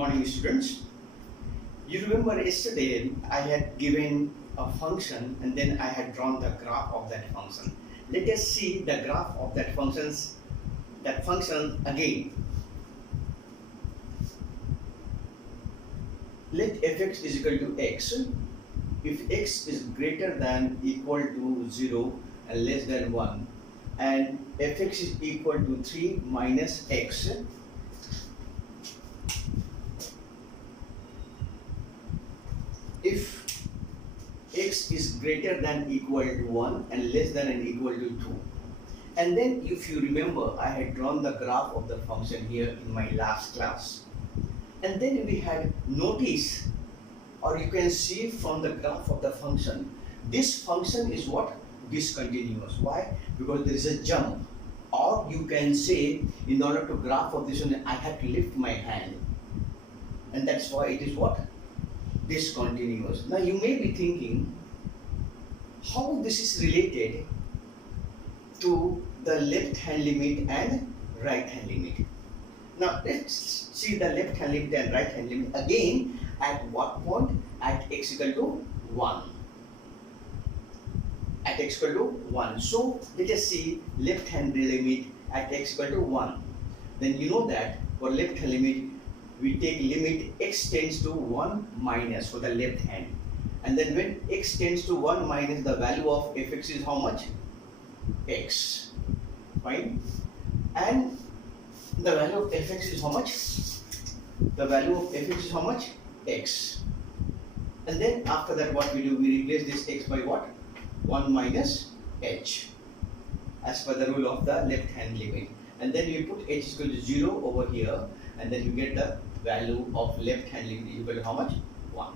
morning, students. You remember yesterday I had given a function and then I had drawn the graph of that function. Let us see the graph of that function again. Let fx is equal to x. If x is greater than equal to 0 and less than 1, and fx is equal to 3 minus x, if x is greater than equal to 1 and less than and equal to 2, and then if you remember I had drawn the graph of the function here in my last class, and then we had noticed, or you can see from the graph of the function, this function is what? Discontinuous. Why? Because there is a jump, or you can say in order to graph of this one I have to lift my hand, and that's why it is what? Discontinuous. Now you may be thinking how this is related to the left hand limit and right hand limit. Now let's see the left hand limit and right hand limit again. At what point? At x equal to 1. At x equal to 1. So let us see left hand limit at x equal to 1. Then you know that for left hand limit we take limit x tends to 1 minus for the left hand, and then when x tends to 1 minus, the value of fx is how much? X. Fine. And the value of fx is how much? The value of fx is how much? X. And then after that what we do? We replace this x by what? 1 minus h, as per the rule of the left hand limit. And then you put h is equal to 0 over here, and then you get the value of left hand limit is equal to how much? 1.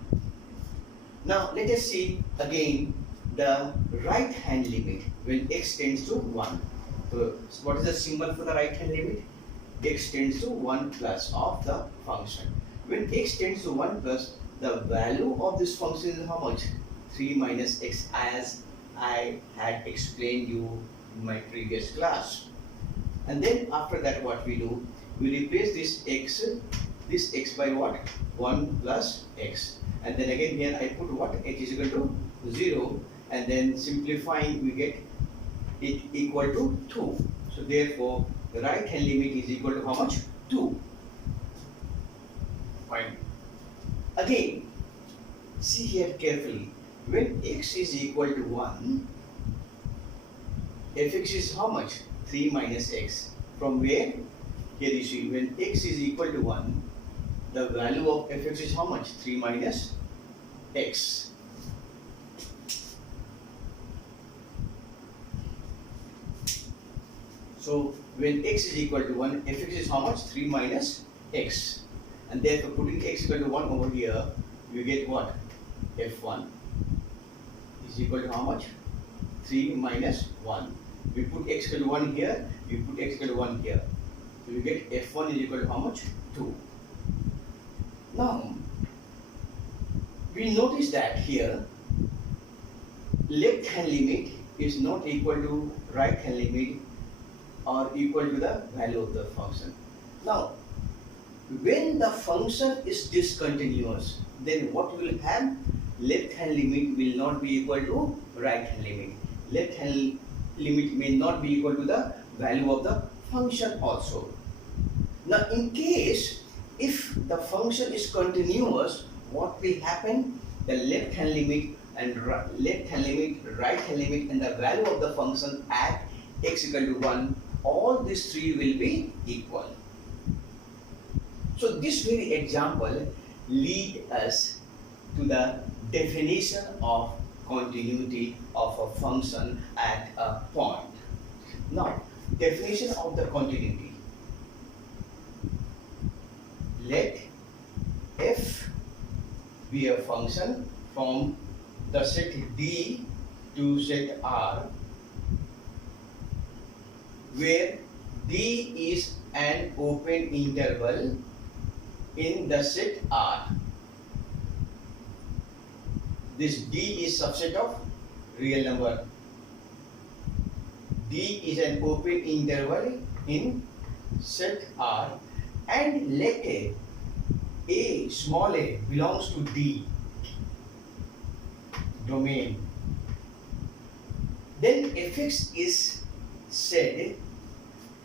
Now let us see again the right hand limit when x tends to 1. So what is the symbol for the right hand limit? X tends to 1 plus of the function. When x tends to 1 plus, the value of this function is how much? 3 minus x, as I had explained you in my previous class. And then after that what we do? We replace this x by what? 1 plus x. And then again here I put what? H is equal to 0, and then simplifying we get it equal to 2. So therefore the right hand limit is equal to how much? 2. Fine. Again, see here carefully. When x is equal to 1, fx is how much? 3 minus x. From where? Here you see, when x is equal to 1, the value of fx is how much? 3 minus x. So when x is equal to 1, fx is how much? 3 minus x. And therefore putting x equal to 1 over here, you get what? f1 is equal to how much? 3 minus 1. We put x equal to 1 here, we put x equal to 1 here. So you get f1 is equal to how much? 2. Now, we notice that here, left hand limit is not equal to right hand limit or equal to the value of the function. Now, when the function is discontinuous, then what we will have? Left hand limit will not be equal to right hand limit. Left hand limit may not be equal to the value of the function also. Now in case if the function is continuous, what will happen? The left hand limit and right hand limit and the value of the function at x equal to 1, all these three will be equal. So this very example lead us to the definition of continuity of a function at a point. Now, definition of the continuity. Let f be a function from the set D to set R, where D is an open interval in the set R. This D is subset of real number. D is an open interval in set R, and let a, small a, belongs to D domain, then fx is said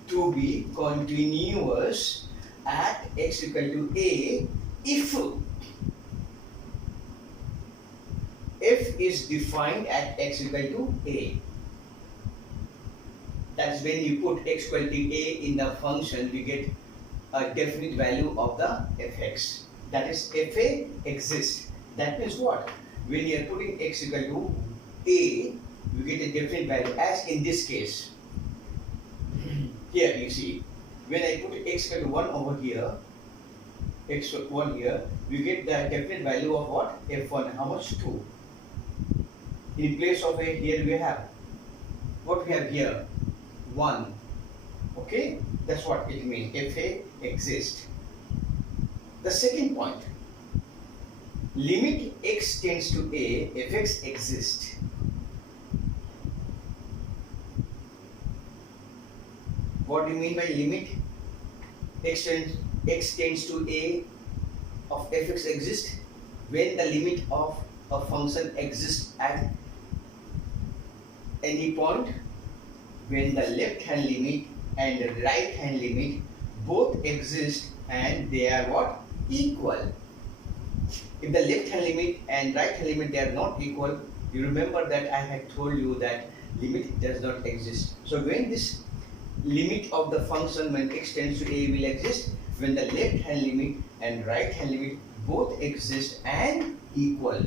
to be continuous at x equal to a if f is defined at x equal to a. That's when you put x equal to a in the function, we get a definite value of the fx. That is, fa exists. That means what? When you are putting x equal to a, we get a definite value, as in this case. Here you see, when I put x equal to 1 over here, x1 here, we get the definite value of what? f1. How much? 2. In place of a, here we have, what we have here? 1. Okay, that's what it means. fa exists. The second point, limit x tends to a, fx exists. What do you mean by limit x tends to a of fx exists? When the limit of a function exists at any point, when the left hand limit and the right hand limit both exist and they are what? Equal. If the left hand limit and right hand limit, they are not equal, you remember that I had told you that limit does not exist. So when this limit of the function when x tends to a will exist, when the left hand limit and right hand limit both exist and equal.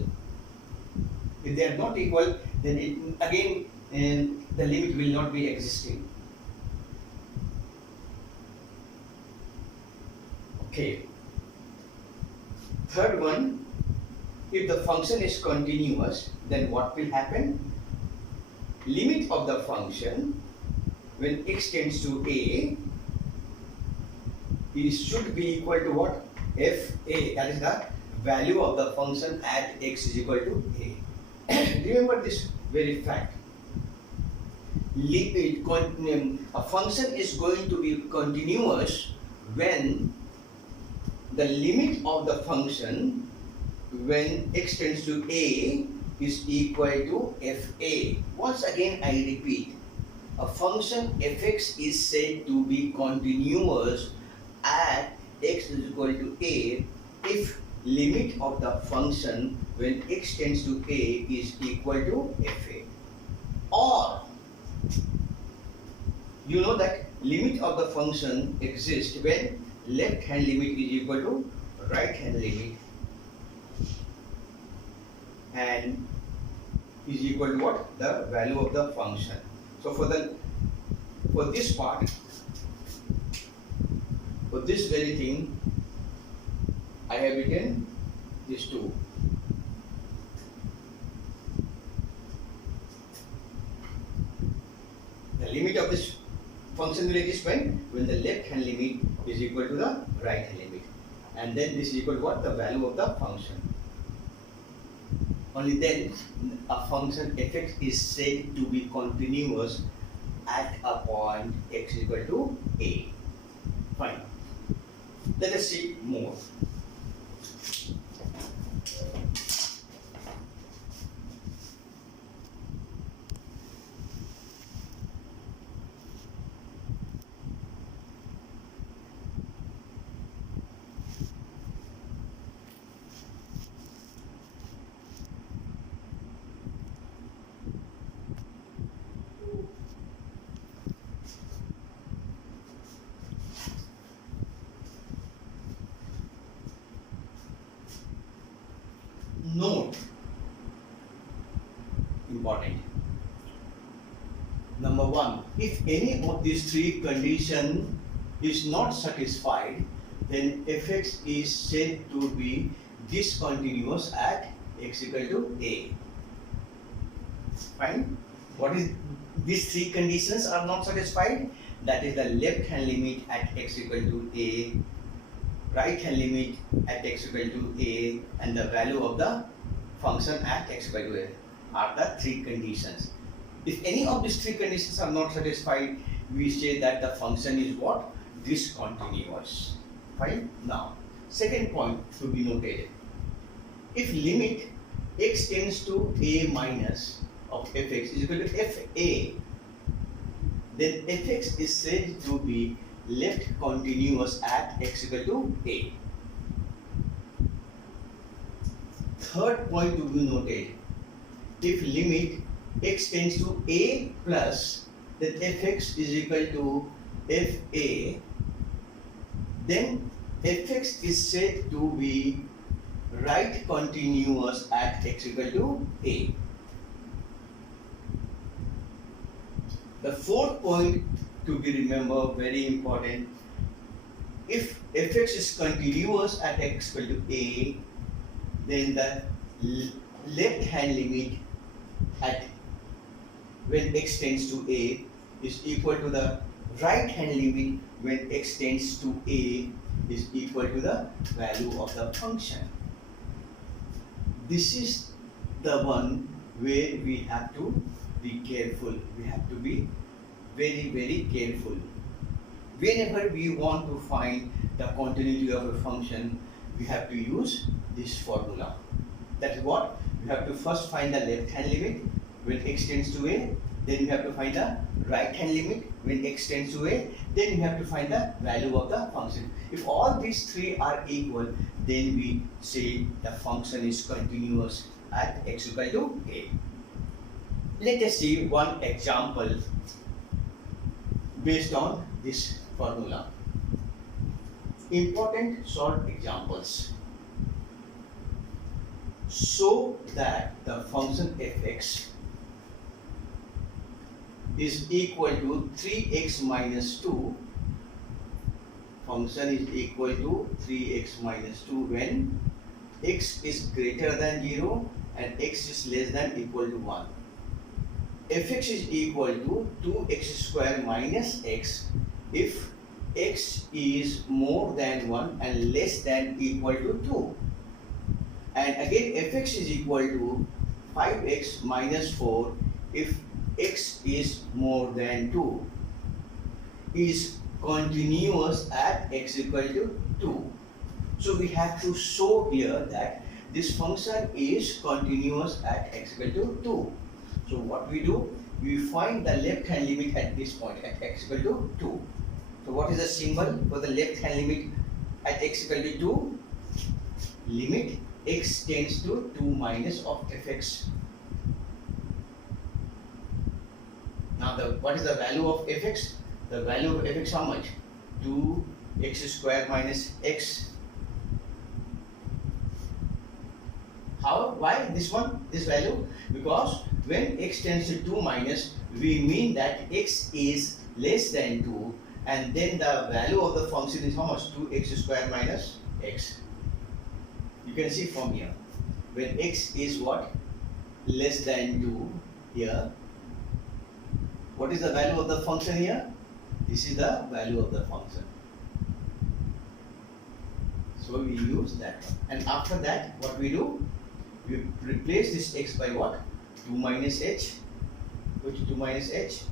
If they are not equal, then it, again the limit will not be existing. Okay. Third one, if the function is continuous, then what will happen? Limit of the function when x tends to a should be equal to what? fa, that is the value of the function at x is equal to a. Remember this very fact. A function is going to be continuous when the limit of the function when x tends to a is equal to fa. Once again I repeat, a function fx is said to be continuous at x is equal to a if limit of the function when x tends to a is equal to fa. Or you know that limit of the function exists when left hand limit is equal to right hand limit and is equal to what? The value of the function. So for this part, for this very thing, I have written these two. The limit of this function will exist when the left hand limit is equal to the right hand limit, and then this is equal to what? The value of the function. Only then a function fx is said to be continuous at a point x equal to a. Fine. Let us see more. Note, important. Number one, if any of these three conditions is not satisfied, then fx is said to be discontinuous at x equal to a. Fine. What is these three conditions are not satisfied? That is the left hand limit at x equal to a, right hand limit at x equal to a, and the value of the function at x equal to a are the three conditions. If any of these three conditions are not satisfied, we say that the function is what? Discontinuous. Fine. Now, second point to be noted. If limit x tends to a minus of fx is equal to fa, then fx is said to be left continuous at x equal to a. Third point to be noted, if limit x tends to a plus, then fx is equal to fa, then fx is said to be right continuous at x equal to a. The fourth point to be remembered, very important, if fx is continuous at x equal to a, then the left hand limit at when x tends to a is equal to the right hand limit when x tends to a is equal to the value of the function. This is the one where we have to be careful. We have to be very, very careful. Whenever we want to find the continuity of a function, we have to use this formula. That is what? We have to first find the left hand limit when x tends to a, then we have to find the right hand limit when x tends to a, then we have to find the value of the function. If all these three are equal, then we say the function is continuous at x equal to a. Let us see one example based on this formula. Important short examples. So that the function fx is equal to 3x minus 2, function is equal to 3x minus 2 when x is greater than 0 and x is less than equal to 1. Fx is equal to 2x square minus x if x is more than 1 and less than equal to 2. And again fx is equal to 5x minus 4 if x is more than 2, is continuous at x equal to 2. So we have to show here that this function is continuous at x equal to 2. So what we do? We find the left hand limit at this point at x equal to 2. So what is the symbol for the left hand limit at x equal to 2? Limit x tends to 2 minus of fx. Now what is the value of fx? The value of fx how much? 2x square minus x. How? Why this one? This value? Because when x tends to 2 minus, we mean that x is less than 2, and then the value of the function is how much? 2x square minus x. You can see from here, when x is what? Less than 2 here. What is the value of the function here? This is the value of the function. So we use that one. And after that, what we do? We replace this x by what? 2 minus h. Put 2 minus h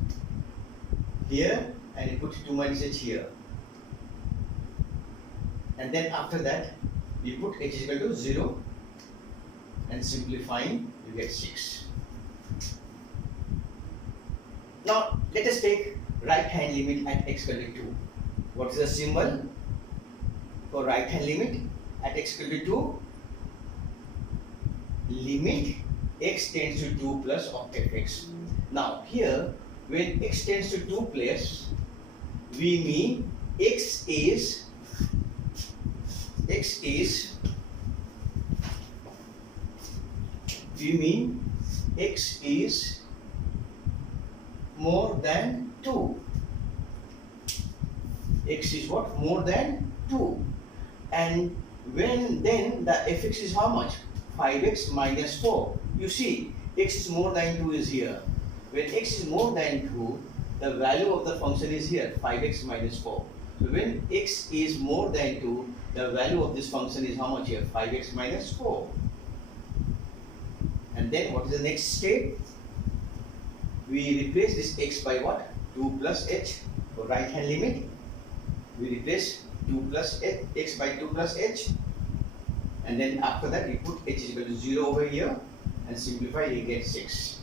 here, and you put 2 minus h here. And then after that, we put h is equal to 0, and simplifying, you get 6. Now let us take right hand limit at x equal to 2. What is the symbol for right hand limit at x equal to 2? Limit x tends to 2 plus of fx. Now here, when x tends to 2 plus, we mean x is more than 2. X is what? More than 2. And when then the fx is how much? 5x minus 4. You see, x is more than 2 is here. When x is more than 2, the value of the function is here, 5x minus 4. So when x is more than 2, the value of this function is how much here? 5x minus 4. And then what is the next step? We replace this x by what? 2 plus h for right hand limit. We replace 2 plus h, x by 2 plus h, and then after that you put h is equal to 0 over here and simplify, you get 6.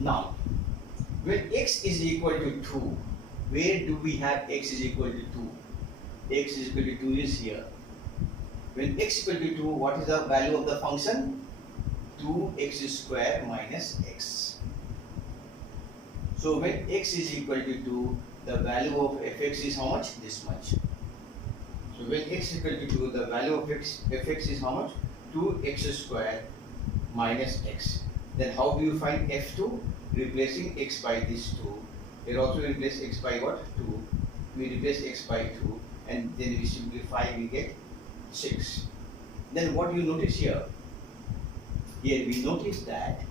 Now, when x is equal to 2, where do we have x is equal to 2? X is equal to 2 is here. When x is equal to 2, what is the value of the function? 2x square minus x. So when x is equal to 2, the value of fx is how much? This much. So when x is equal to 2, the value of fx is how much? 2x square minus x. Then how do you find f2? Replacing x by this 2. Here also replace x by what? 2. We replace x by 2 and then we simplify, we get 6. Then what you notice here? Here we notice that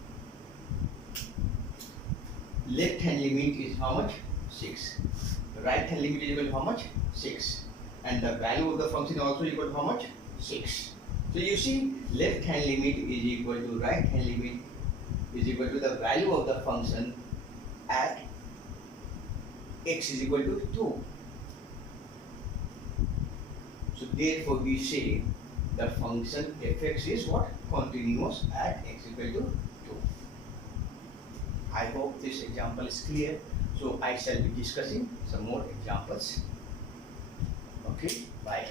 left hand limit is how much? 6. Right hand limit is equal to how much? 6. And the value of the function also equal to how much? 6. So you see, left hand limit is equal to right hand limit is equal to the value of the function at x is equal to 2. So therefore we say the function fx is what? Continuous at x equal to 2. I hope this example is clear. So I shall be discussing some more examples. Okay, bye.